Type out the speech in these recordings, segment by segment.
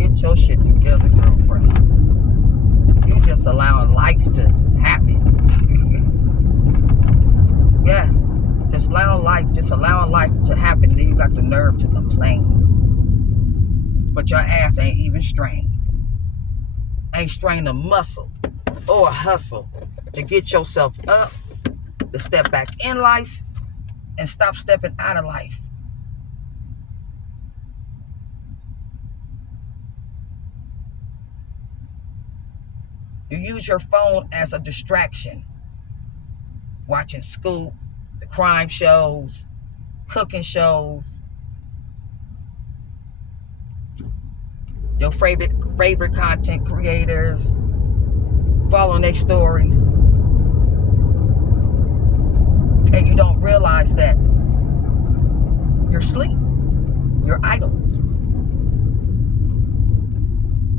Get your shit together, girlfriend. You just allowing life to happen. Yeah. Just allowing life to happen. Then you got the nerve to complain. But your ass ain't even strained. Ain't strained a muscle or a hustle to get yourself up, to step back in life, and stop stepping out of life. You use your phone as a distraction. Watching Scoop, the crime shows, cooking shows, your favorite content creators, following their stories. And you don't realize that you're asleep. You're idle.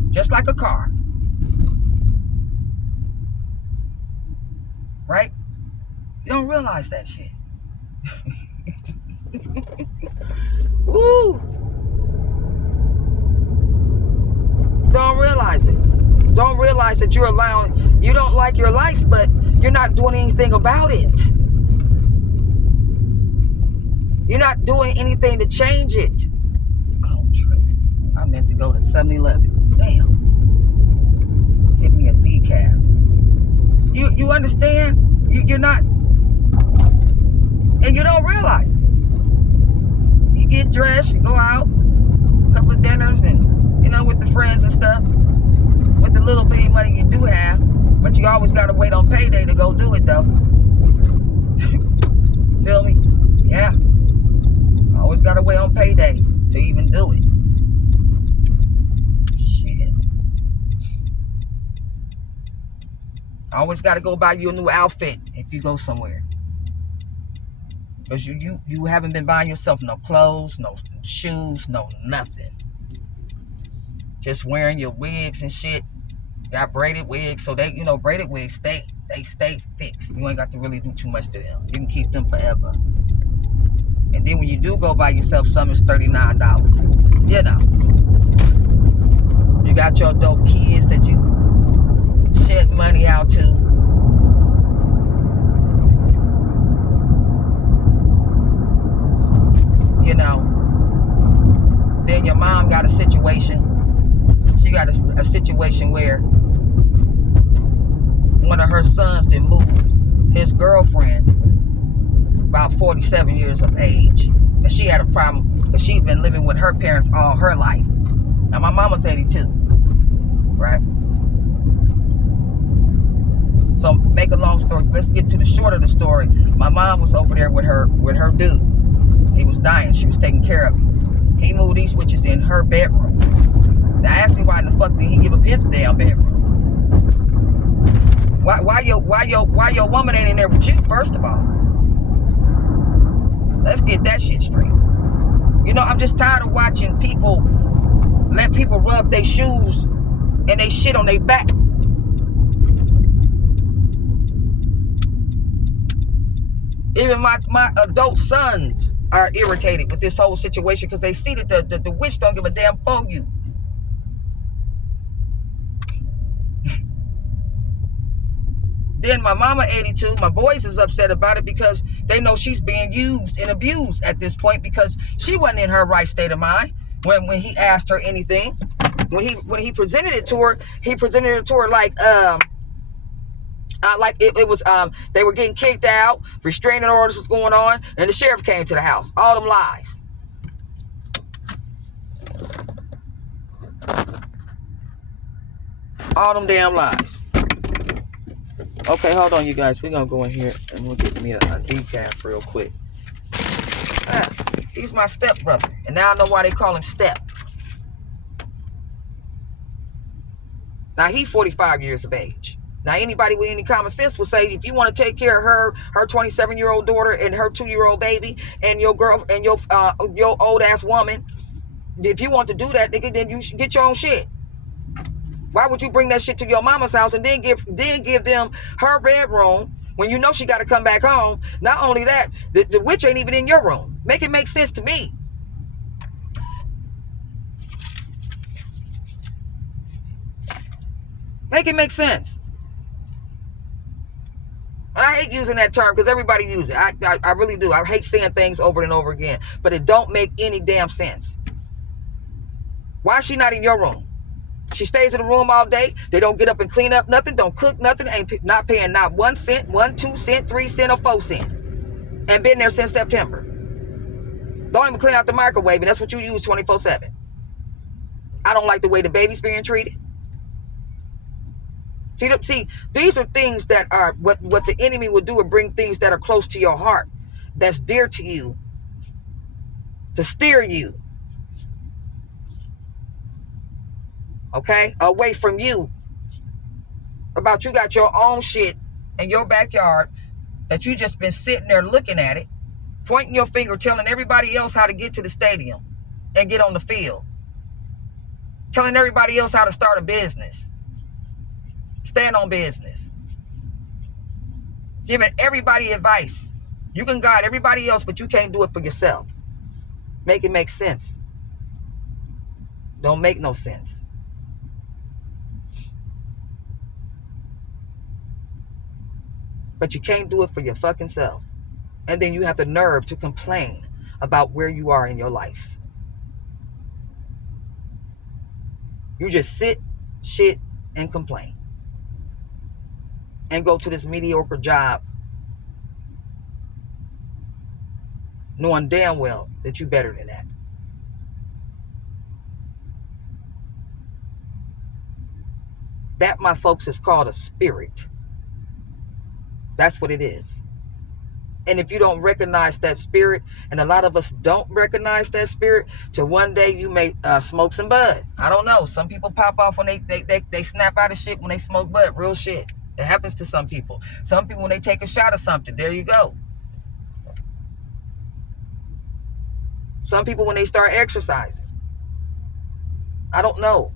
Just like a car. Right? You don't realize that shit. Woo! Don't realize it. Don't realize that you don't like your life, but you're not doing anything about it. You're not doing anything to change it. Oh, I'm tripping. I meant to go to 7-Eleven. Damn. Get me a decaf. You understand? You're not, and you don't realize it. You get dressed, you go out, a couple of dinners, and with the friends and stuff, with the little bitty money you do have, but you always gotta wait on payday to go do it though. Feel me? Yeah. Always gotta wait on payday to even do it. Shit. Always gotta go buy you a new outfit if you go somewhere. Because you haven't been buying yourself no clothes, no shoes, no nothing. Just wearing your wigs and shit. Got braided wigs, so they, braided wigs stay fixed. You ain't got to really do too much to them. You can keep them forever. And then when you do go buy yourself something, it's $39. You got your adult kids that you shed money out to. Then your mom got a situation. She got a situation where one of her sons did move his girlfriend, about 47 years of age. And she had a problem because she'd been living with her parents all her life. Now, my mama's 82, right? So, make a long story. Let's get to the short of the story. My mom was over there with her dude. He was dying. She was taking care of him. He moved these witches in her bedroom. Now, ask me why in the fuck did he give up his damn bedroom? Why your woman ain't in there with you, first of all? Let's get that shit straight. I'm just tired of watching people let people rub their shoes and they shit on their back. Even my adult sons are irritated with this whole situation because they see that the witch don't give a damn for you. Then my mama 82, my boys is upset about it because they know she's being used and abused at this point because she wasn't in her right state of mind when he asked her anything. When he presented it to her, like it was they were getting kicked out, restraining orders was going on, and the sheriff came to the house. All them lies. All them damn lies. Okay, hold on, you guys. We're going to go in here and we'll get me a decaf real quick. He's my stepbrother. And now I know why they call him Step. Now, he's 45 years of age. Now, anybody with any common sense would say, if you want to take care of her 27-year-old daughter and her 2-year-old baby and your girl and your old-ass woman, if you want to do that, nigga, then you should get your own shit. Why would you bring that shit to your mama's house and then give them her bedroom when you know she got to come back home? Not only that, the witch ain't even in your room. Make it make sense to me. Make it make sense. And I hate using that term because everybody uses it. I really do. I hate saying things over and over again. But it don't make any damn sense. Why is she not in your room? She stays in the room all day. They don't get up and clean up nothing. Don't cook nothing. Ain't not paying not 1 cent, 1, 2 cent, 3 cent, or 4 cent. And been there since September. Don't even clean out the microwave. And that's what you use 24/7. I don't like the way the baby's being treated. See, these are things that are what the enemy will do, is bring things that are close to your heart, that's dear to you, to steer you, okay, away from you. About you got your own shit in your backyard that you just been sitting there looking at it, pointing your finger, telling everybody else how to get to the stadium and get on the field, telling everybody else how to start a business, stand on business, giving everybody advice. You can guide everybody else, but you can't do it for yourself. Make it make sense. Don't make no sense. But you can't do it for your fucking self. And then you have the nerve to complain about where you are in your life. You just sit, shit, and complain. And go to this mediocre job knowing damn well that you're better than that. That, my folks, is called a spirit. That's what it is. And if you don't recognize that spirit, and a lot of us don't recognize that spirit, till one day you may smoke some bud. I don't know. Some people pop off when they snap out of shit when they smoke bud. Real shit. It happens to some people. Some people, when they take a shot of something, there you go. Some people, when they start exercising. I don't know.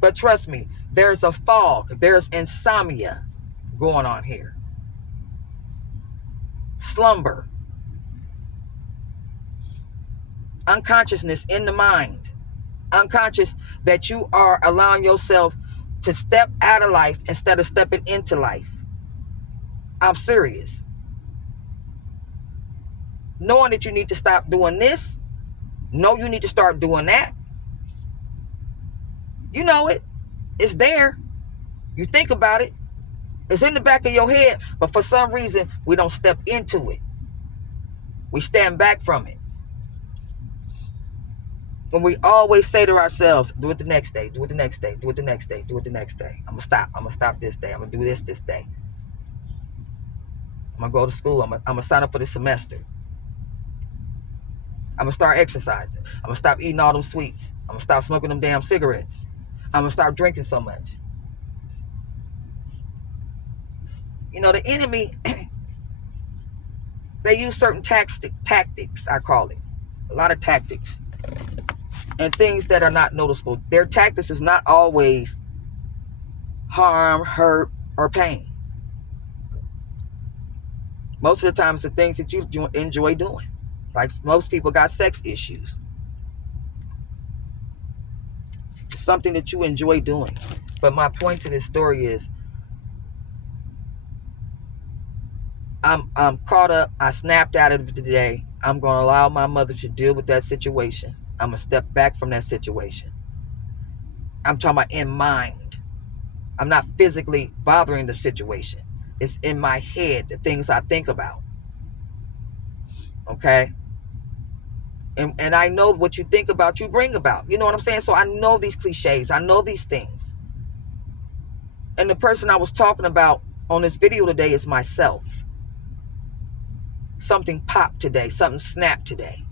But trust me, there's a fog. There's insomnia going on here. Slumber. Unconsciousness in the mind. Unconscious that you are allowing yourself to step out of life instead of stepping into life. I'm serious. Knowing that you need to stop doing this. Know you need to start doing that. You know it. It's there. You think about it. It's in the back of your head. But for some reason, we don't step into it. We stand back from it. And we always say to ourselves, do it the next day, do it the next day, do it the next day, do it the next day. I'm going to stop this day. I'm going to do this day. I'm going to go to school. I'm going to sign up for this semester. I'm going to start exercising. I'm going to stop eating all them sweets. I'm going to stop smoking them damn cigarettes. I'm going to stop drinking so much. You know, the enemy, they use certain tactics, I call it. A lot of tactics. And things that are not noticeable. Their tactics is not always harm, hurt, or pain. Most of the time, it's the things that you enjoy doing. Like most people got sex issues. It's something that you enjoy doing. But my point to this story is, I'm caught up. I snapped out of it today. I'm going to allow my mother to deal with that situation. I'm going to step back from that situation. I'm talking about in mind. I'm not physically bothering the situation. It's in my head, the things I think about. Okay? And I know what you think about, you bring about. You know what I'm saying? So I know these cliches. I know these things. And the person I was talking about on this video today is myself. Something popped today. Something snapped today.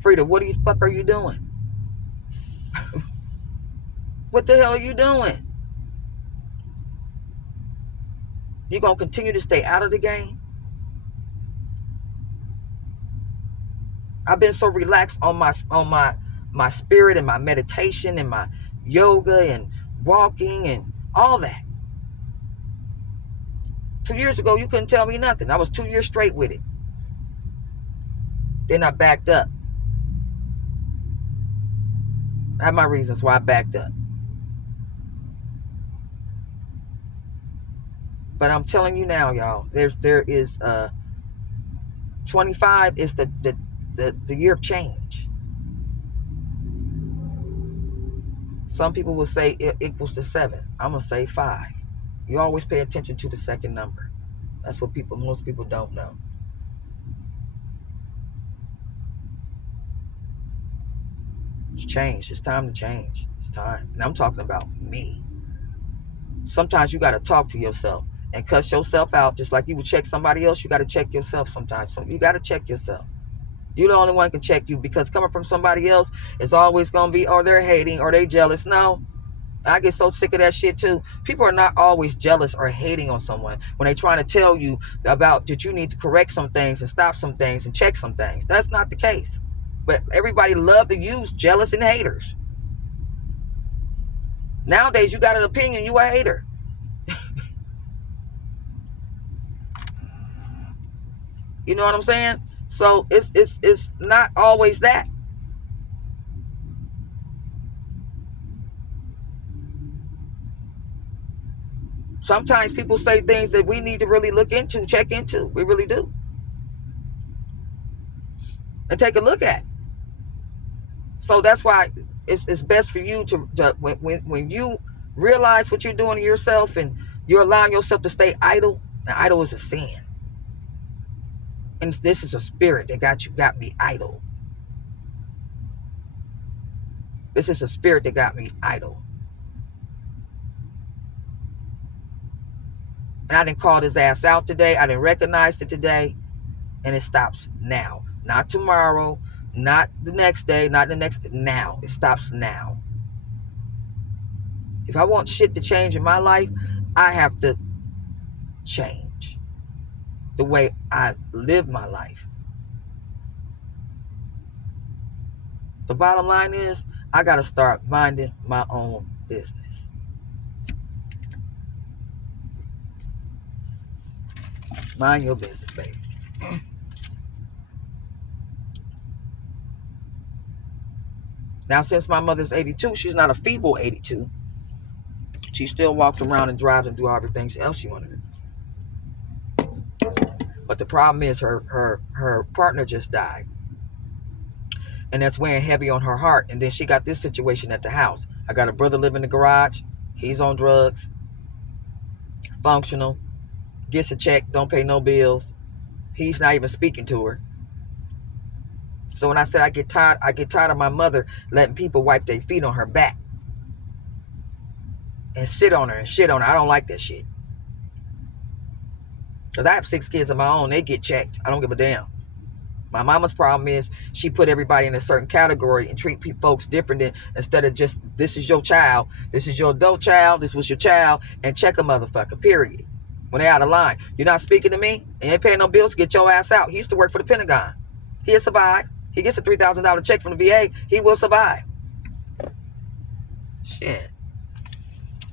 Frida, what the fuck are you doing? What the hell are you doing? You gonna continue to stay out of the game? I've been so relaxed on my spirit and my meditation and my yoga and walking and all that. 2 years ago, you couldn't tell me nothing. I was 2 years straight with it. Then I backed up. I have my reasons why I backed up. But I'm telling you now, y'all, there is 25 is the year of change. Some people will say it equals to 7. I'm gonna say 5. You always pay attention to the second number. That's what most people don't know. It's change. It's time to change. It's time. And I'm talking about me. Sometimes you got to talk to yourself and cuss yourself out. Just like you would check somebody else, you got to check yourself sometimes. So you got to check yourself. You're the only one who can check you, because coming from somebody else is always going to be, oh, they're hating or they jealous. No. I get so sick of that shit too. People are not always jealous or hating on someone when they're trying to tell you about that you need to correct some things and stop some things and check some things. That's not the case. But everybody love to use jealous and haters. Nowadays, you got an opinion, you a hater. You know what I'm saying? So it's not always that. Sometimes people say things that we need to really look into, check into. We really do. And take a look at. So that's why it's best for you to when you realize what you're doing to yourself and you're allowing yourself to stay idle. And idle is a sin. And this is a spirit that got me idle. This is a spirit that got me idle. And I didn't call his ass out today. I didn't recognize it today. And it stops now. Not tomorrow. Not the next day. Not the next. Now. It stops now. If I want shit to change in my life, I have to change the way I live my life. The bottom line is, I got to start minding my own business. Mind your business, baby. Now, since my mother's 82, she's not a feeble 82. She still walks around and drives and do everything else she wanted to do. But the problem is her partner just died. And that's weighing heavy on her heart. And then she got this situation at the house. I got a brother living in the garage. He's on drugs. Functional. Gets a check. Don't pay no bills. He's not even speaking to her. So when I said I get tired of my mother letting people wipe their feet on her back and sit on her and shit on her. I don't like that shit. Because I have 6 kids of my own. They get checked. I don't give a damn. My mama's problem is she put everybody in a certain category and treat folks different instead of just, this is your child, this is your adult child, this was your child, and check a motherfucker, period. When they out of line. You're not speaking to me and ain't paying no bills, get your ass out. He used to work for the Pentagon. He'll survive. He gets a $3,000 check from the VA. He will survive. Shit.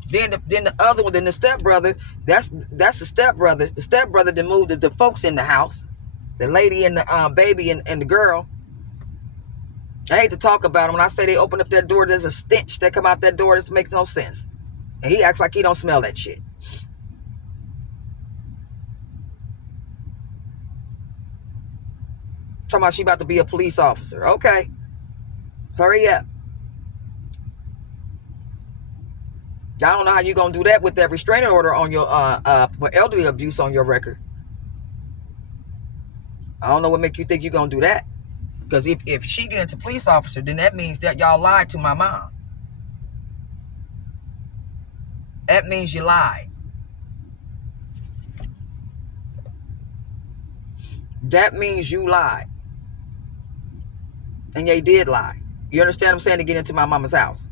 Then the other one, then the stepbrother, that's the stepbrother. The stepbrother that moved the folks in the house. The lady and the baby and the girl. I hate to talk about them. When I say they open up that door, there's a stench that come out that door. This makes no sense. And he acts like he don't smell that shit. Talking about she about to be a police officer. Okay. Hurry up. I don't know how you going to do that with that restraining order on your for elderly abuse on your record. I don't know what make you think you're going to do that. Because if she get into police officer, then that means that y'all lied to my mom. That means you lied. That means you lied. And they did lie. You understand what I'm saying? To get into my mama's house.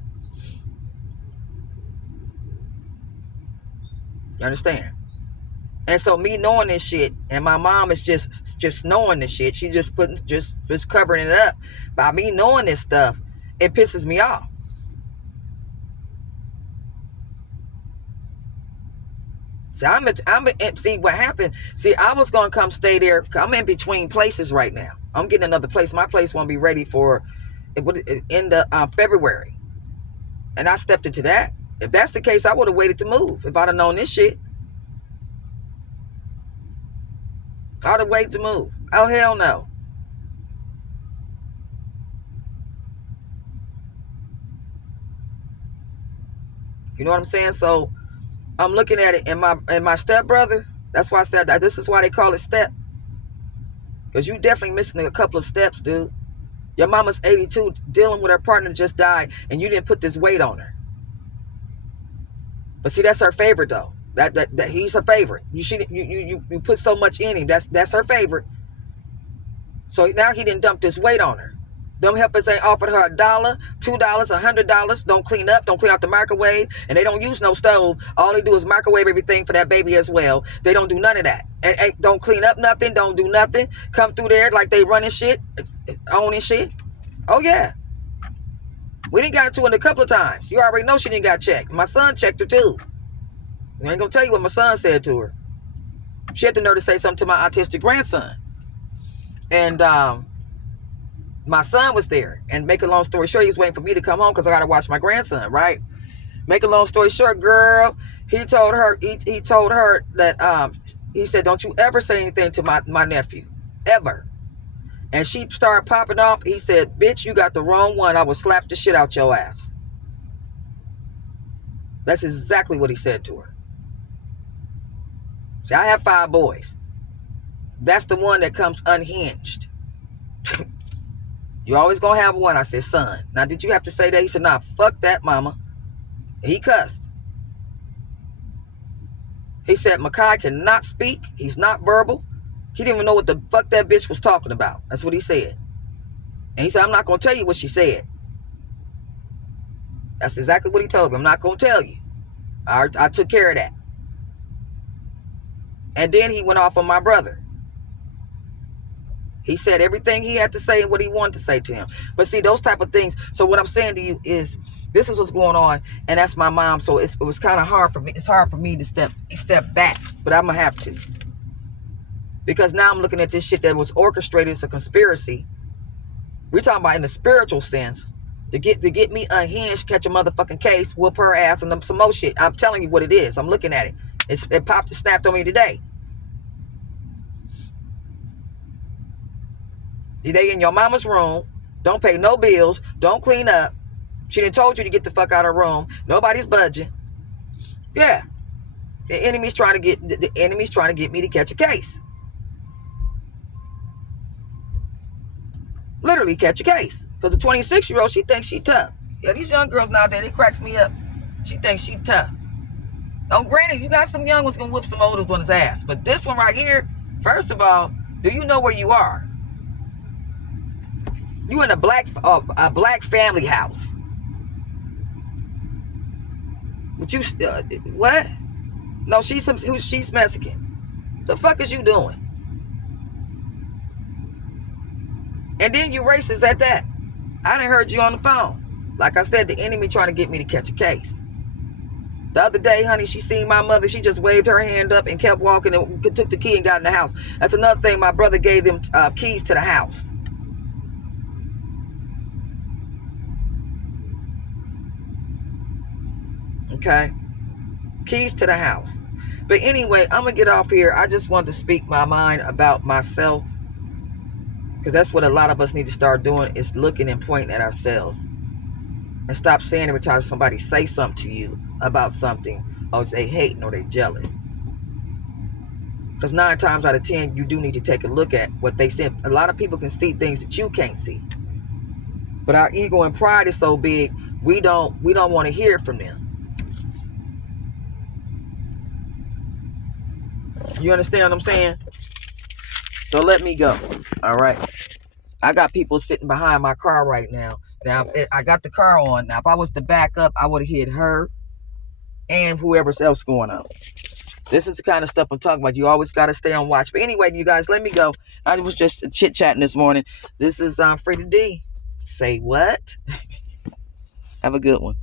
You understand? And so me knowing this shit, and my mom is just knowing this shit. She just covering it up. By me knowing this stuff, it pisses me off. See what happened. See, I was gonna come stay there. I'm in between places right now. I'm getting another place. My place won't be ready for end of February. And I stepped into that. If that's the case, I would have waited to move. If I'd have known this shit, I'd have waited to move. Oh, hell no. You know what I'm saying? So I'm looking at it, and my stepbrother, that's why I said that this is why they call it step. Because you definitely missing a couple of steps, dude. Your mama's 82, dealing with her partner that just died, and you didn't put this weight on her. But see, that's her favorite though. That he's her favorite. You put so much in him. That's her favorite. So now he didn't dump this weight on her. Them helpers ain't offered her $1, $2, $100. Don't clean up. Don't clean out the microwave. And they don't use no stove. All they do is microwave everything for that baby as well. They don't do none of that. And don't clean up nothing. Don't do nothing. Come through there like they running shit, owning shit. Oh, yeah. We didn't got into it a couple of times. You already know she didn't got checked. My son checked her too. I ain't gonna tell you what my son said to her. She had the nerve to say something to my autistic grandson. And my son was there. And make a long story short, he was waiting for me to come home because I got to watch my grandson, right? Make a long story short, girl, he told her that he said, don't you ever say anything to my nephew. Ever. And she started popping off. He said, bitch, you got the wrong one. I will slap the shit out your ass. That's exactly what he said to her. See, I have 5 boys. That's the one that comes unhinged. You always gonna have one. I said, son. Now, did you have to say that? He said, nah, fuck that, mama. He cussed. He said, Makai cannot speak. He's not verbal. He didn't even know what the fuck that bitch was talking about. That's what he said. And he said, I'm not gonna tell you what she said. That's exactly what he told me. I'm not gonna tell you. I took care of that. And then he went off on my brother. He said everything he had to say and what he wanted to say to him. But see, those type of things. So what I'm saying to you is, this is what's going on, and that's my mom. So it was kind of hard for me. It's hard for me to step back, but I'm gonna have to, because now I'm looking at this shit that was orchestrated. It's a conspiracy. We're talking about in the spiritual sense to get me unhinged, catch a motherfucking case, whoop her ass, and some more shit. I'm telling you what it is. I'm looking at it. It snapped on me today. They in your mama's room, don't pay no bills, don't clean up. She done told you to get the fuck out of her room. Nobody's budging. Yeah. The enemy's trying to get me to catch a case. Literally catch a case. Because a 26-year-old, she thinks she tough. Yeah, these young girls nowadays, it cracks me up. She thinks she tough. Now, granted, you got some young ones gonna whoop some older ones' ass. But this one right here, first of all, do you know where you are? You in a black family house. But you, what? No, she's Mexican. The fuck is you doing? And then you racist at that. I done heard you on the phone. Like I said, the enemy trying to get me to catch a case. The other day, honey, she seen my mother. She just waved her hand up and kept walking and took the key and got in the house. That's another thing. My brother gave them keys to the house. Okay, keys to the house. But anyway, I'm gonna get off here. I just wanted to speak my mind about myself, because that's what a lot of us need to start doing, is looking and pointing at ourselves, and stop saying every time somebody say something to you about something, or they hating or they jealous. Because 9 times out of 10, you do need to take a look at what they said. A lot of people can see things that you can't see, but our ego and pride is so big, we don't want to hear it from them. You understand what I'm saying? So let me go. All right. I got people sitting behind my car right now. Now, I got the car on. Now, if I was to back up, I would have hit her and whoever else going on. This is the kind of stuff I'm talking about. You always got to stay on watch. But anyway, you guys, let me go. I was just chit-chatting this morning. This is Frida D. Say what? Have a good one.